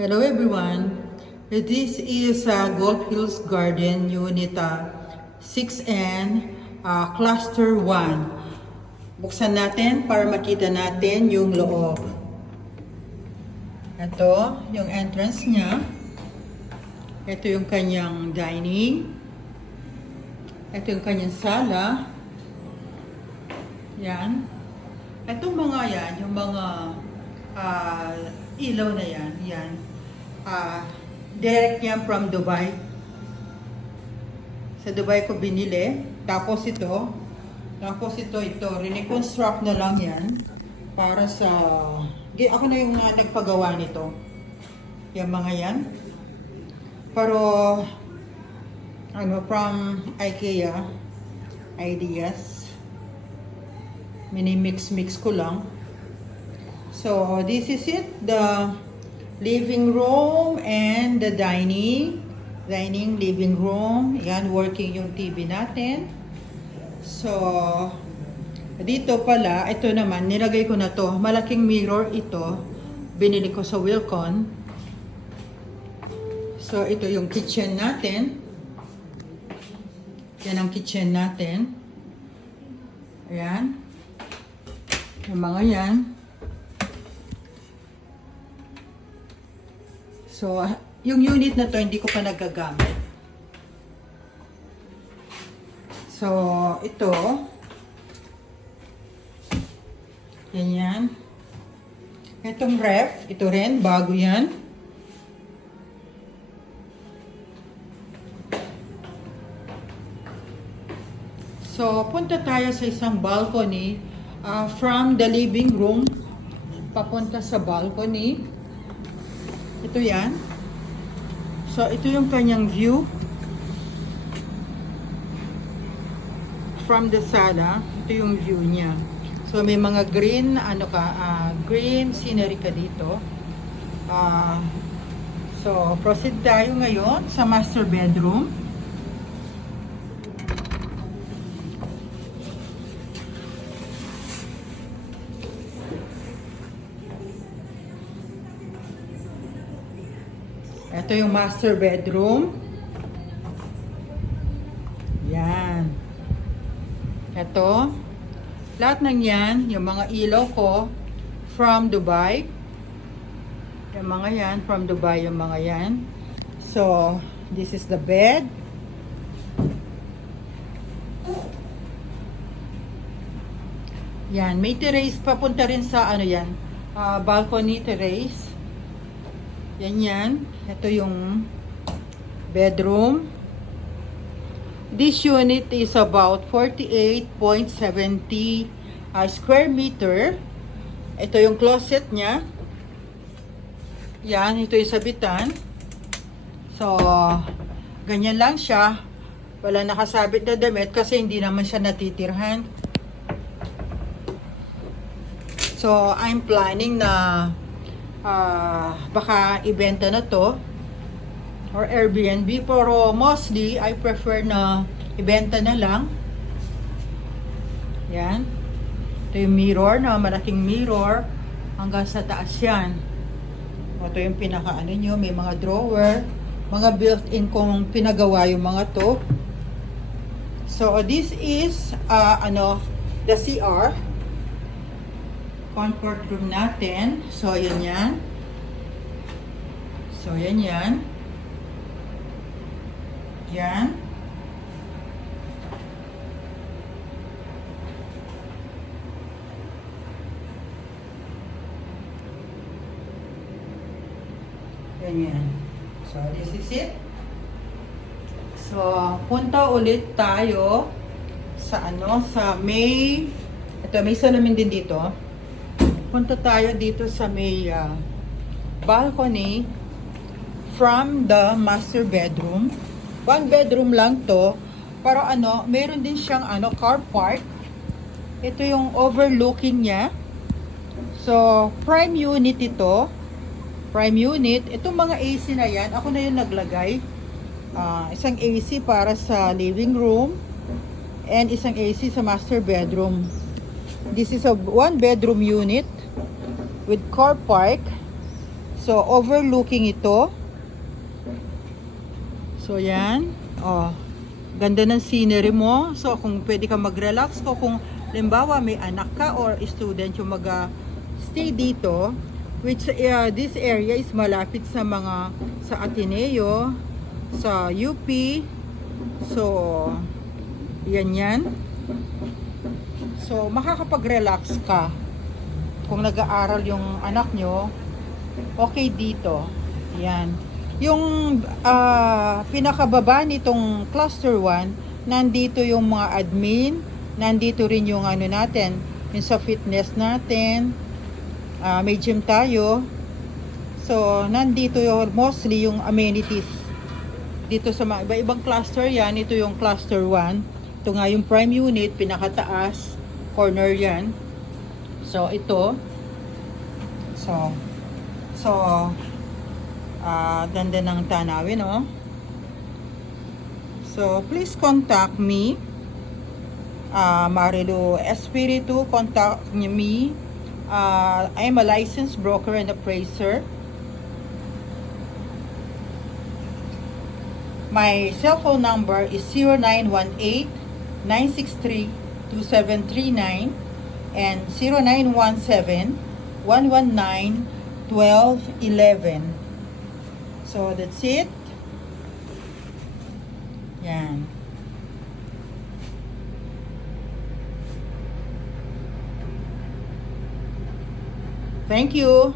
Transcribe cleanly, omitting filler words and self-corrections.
Hello everyone. This is Gold Hills Garden Unit 6N Cluster 1. Buksan natin para makita natin yung loob. Ito yung entrance niya. Ito yung kanyang dining. Ito yung kanyang sala. Yan. Itong mga yan, yung mga ilaw na yan, yan. Direct yan from Dubai. Sa Dubai ko binili. Tapos ito, reconstruct na lang yan. Para sa, ako na yung nagpagawa nito. Yung mga yan. Pero, from IKEA, ideas. Mini-mix ko lang. So, this is it. The living room and the dining. Living room. Yan, working yung TV natin. So, dito pala, ito naman, nilagay ko na to. Malaking mirror ito. Binili ko sa Wilcon. So, ito yung kitchen natin. Yan ang kitchen natin. Ayan. Yung mga yan. So, yung unit na to, hindi ko pa nagagamit. So, ito. Yan. Itong ref, ito rin, bago yan. So, punta tayo sa isang balcony. From the living room papunta sa balcony. Ito yan. So ito yung kanyang view from the sala. Ito yung view niya. So may mga green green scenery ka dito. So proceed tayo ngayon sa master bedroom. Ito yung master bedroom. Yan. Ito. Lahat ng yan, yung mga ilaw ko, from Dubai. Yung mga yan, from Dubai yung mga yan. So, this is the bed. Yan, may terrace papunta rin sa yan, balcony terrace. Yan. Ito yung bedroom. This unit is about 48.70 square meter. Ito yung closet niya. Yan, ito yung sabitan. So, ganyan lang siya. Wala nakasabit na damit kasi hindi naman siya natitirhan. So, I'm planning na baka ibenta na to or Airbnb, pero mostly I prefer na ibenta na lang. Yan. Ito yung mirror, na malaking mirror hanggang sa taas yan. Ito yung pinaka nyo, may mga drawer, mga built-in kung pinagawa yung mga to. So this is the CR comfort room natin. So, yan. So, yan. Yan. So, this is it. So, punta ulit tayo sa sa may, may salamin din dito. Punta tayo dito sa may balcony from the master bedroom. One bedroom lang to. Pero meron din siyang car park. Ito yung overlooking niya. So, prime unit ito. Prime unit. Itong mga AC na yan, ako na yung naglagay. Isang AC para sa living room and isang AC sa master bedroom. This is a one bedroom unit with car park. So, overlooking ito. So, yan. Oh, ganda ng scenery mo. So, kung pwede ka mag-relax ko, kung limbawa may anak ka or student yung stay dito, which this area is malapit sa sa Ateneo, sa UP. So, yan. So, makakapag-relax ka. Kung nag-aaral yung anak nyo, okay dito. Yan. Yung pinakababa nitong cluster 1, nandito yung mga admin, nandito rin yung ano natin, yung sa fitness natin, may gym tayo. So, nandito yung mostly yung amenities. Dito sa mga iba-ibang cluster yan, ito yung cluster 1. Ito nga yung prime unit, pinakataas, corner yan. So, ito. So, ganda ng tanawin, no? So, please contact me. Marilu Espiritu, contact me. I am a licensed broker and appraiser. My cell phone number is 0918-963-2739 and 0917-119-1211. So, that's it. Yan. Thank you.